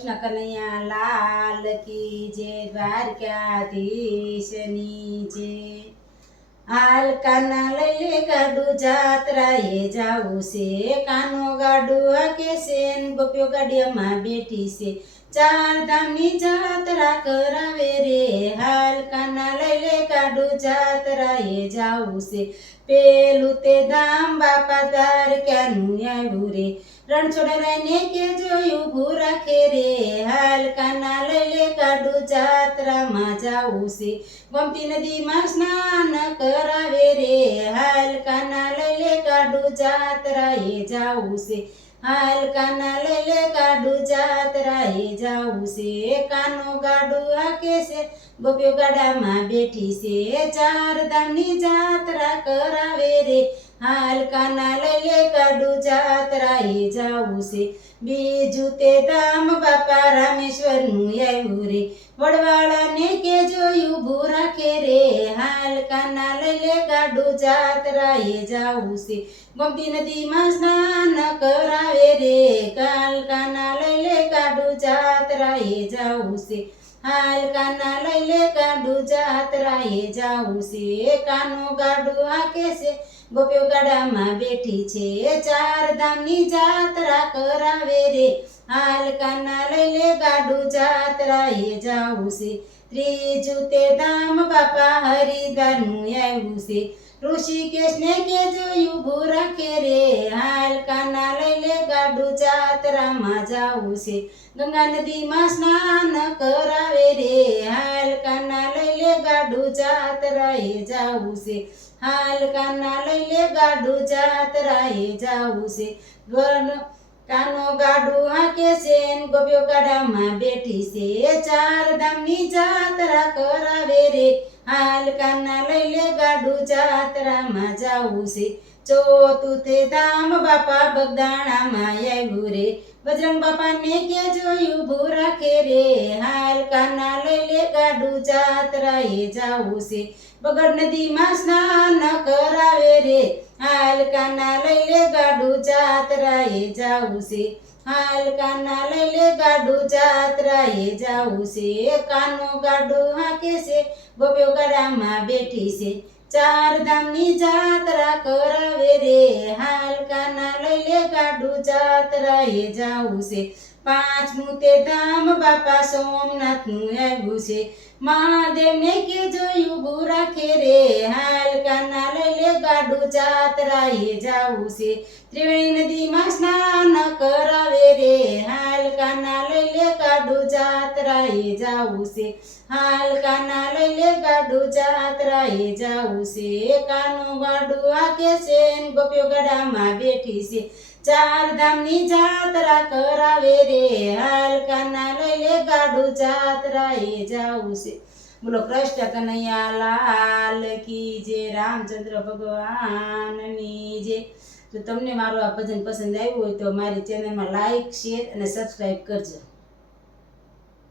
કૃષ્ણ કનૈયા લાલ કી જય દ્વારકાધીશની જય। હાલ કાના લઈ લે ગાડું જાત્રાએ જાવું છે, કાનો ગાડું હાકે છે ને ગોપીઓ ગાડીમાં બેઠી છે, ચાર ધામની જાત્રા કરાવે રે। હાલ કાના લઈ લે ગાડું જાત્રાએ જાવું છે, પેલું તે ધામ બાપા દ્વારકાનું આવ્યું રે, રણછોડરાયને કે જોયું ઊભું રાખે રે। હાલ કાના લઈ લે ગાડું જાત્રામાં જાવું છે, ગોમતી નદીમાં સ્નાન કરાવે રે। હાલ કાના લઈ લે ગાડું જાત્રાએ જાવું છે, હાલ કાના લઈ લે ગાડું જાત્રાએ જાવું છે, કાનો ગાડું હાકે છે ગોપીઓ ગાડામાં બેઠી છે, ચાર ધામની જાત્રા કરાવે રે। હાલ કાના લઈ લે ગાડું જાત્રાએ જાવું છે, બીજું તે ધામ બાપા રામેશ્વરનું આવ્યું રે, વડવાળાને કે જોયું ઊભું રાખે રે। હાલ કાના લઈ લે ગાડું જાત્રાએ જાવું છે, ગોમતી નદીમાં સ્નાન કરાવે રે। હાલ કાના લઈ લે ગાડું જાત્રાએ જાવું છે, હાલ કાના લઈ લે ગાડું જાત્રાએ જાવું છે, કાનો ગાડું હાકે છે ગોપીઓ ગાડામાં બેઠી છે, ચાર ધામની જાત્રા કરાવે રે। હાલ કાના લઈ લે ગાડું જાત્રાએ જાવું છે, ત્રીજું તે ધામ બાપા હરિદ્વારનું આવ્યું છે, ઋષિકેશને કે જોયું ઊભું રાખે રે। હાલ કાના લઈ લે ગાડું જાત્રામાં જાવું છે, ગંગા નદીમાં સ્નાન કરાવે રે। હાલ કાના લઈ લે ગાડું જાત્રાએ જાવું છે, હાલ કાના લઈ લે ગાડું જાત્રાએ જાવું છે, કાનો ગાડું હાકે છે ને ગોપીઓ ગાડામાં બેઠી છે, ચાર ધામની જાત્રા કરાવે રે। હાલ કાના લઈ લે ગાડું જાત્રામાં જાવું છે, ચોથું તે ધામ બાપા બગદાણામાં આવ્યું રે, બજરંગ બાપાને કે જોયું ઊભું રાખે રે। હાલ કાના લઈ લે ગાડું જાત્રાએ જાવું છે, બગડ નદીમાં સ્નાન કરાવે રે। હાલ કાના લઈ લે ગાડું જાત્રાએ જાવું છે, હાલ કાના લઈ લે ગાડું જાત્રાએ જાવું છે, કાનો ગાડું હાકે છે ગોપીઓ ગાડામાં બેઠી છે, ચાર ધામની જાત્રા કરાવે રે। હાલ કાના લઈ લે ગાડું જાત્રાએ જાવું છે, પાંચમું તે ધામ બાપા સોમનાથનું આવ્યું છે, મહાદેવને કે જોયું ઊભું રાખે રે। હાલ કાના લઈ લે ગાડું જાત્રાએ જાવું છે, ત્રિવેણી નદીમાં સ્નાન કરાવે રે। હાલ કાના લઈ લે ગાડું જાત્રાએ જાવું છે, હાલ કાના લઈ લે ગાડું જાત્રાએ જાવું છે, કાનો ગાડું હાકે છે ને ગોપીઓ ગાડામાં બેઠી છે, ચાર ધામની જાત્રા કરાવે રે। હાલ કાના લઈ લે ગાડું જાત્રાએ જાવું છે। બોલો કૃષ્ણ કનૈયા લાલ કી જય, રામચંદ્ર ભગવાનની જય। જો તમને મારું આ ભજન પસંદ આવ્યું હોય તો મારી ચેનલમાં લાઈક, શેર અને સબસ્ક્રાઈબ કરજો।